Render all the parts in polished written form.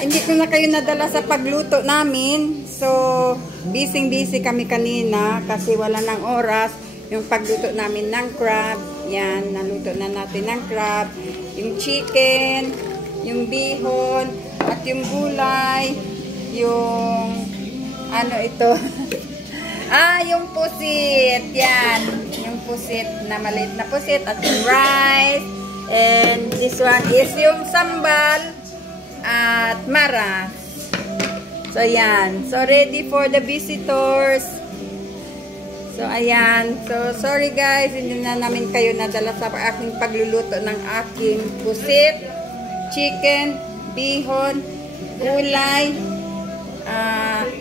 hindi ko na kayo nadala sa pagluto namin. So, busy kami kanina kasi wala ng oras. Yung pagluto namin ng crab. Yan, naluto na natin ng crab. Yung chicken, yung bihon, at yung gulay, yung ano ito? Yung pusit. Yan, yung pusit na maliit na pusit at yung rice. And this one is yung sambal at maras. So, yan. So, ready for the visitors. So, ayan. So, sorry guys. Hindi na namin kayo nadala sa aking pagluluto ng aking pusit, chicken, bihon, gulay.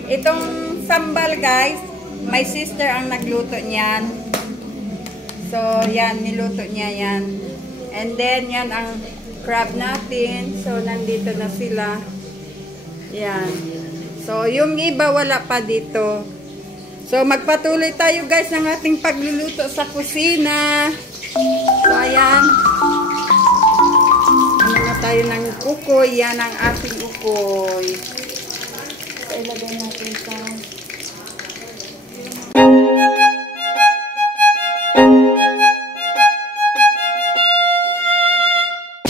Itong sambal guys, my sister ang nagluto niyan. So, yan. Niluto niya yan. And then, yan ang crab natin. So, nandito na sila. Yan. So, yung iba wala pa dito. So, magpatuloy tayo guys ng ating pagluluto sa kusina. So, ayan. Ano na tayo ng ukoy. Yan ang ating ukoy. So, ilagay natin sa...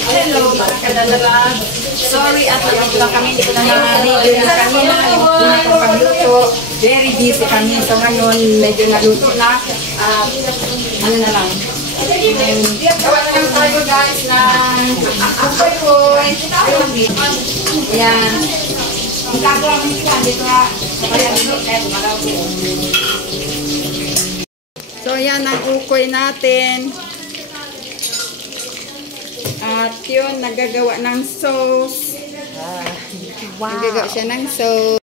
Hello, mga kadalalag. Sorry at wala kami. Hindi ko na na-review na kanina. Yung unang pagluto. Very busy kami. So ngayon, medyo naluto na. Ano na lang. Gawa na lang tayo guys ng ukoy. Ayan. Ang gagawa kami sila. Dito nga. So ayan ang ukoy natin. At yun, nagagawa ng sauce. Wow. Nagagawa siya ng sauce.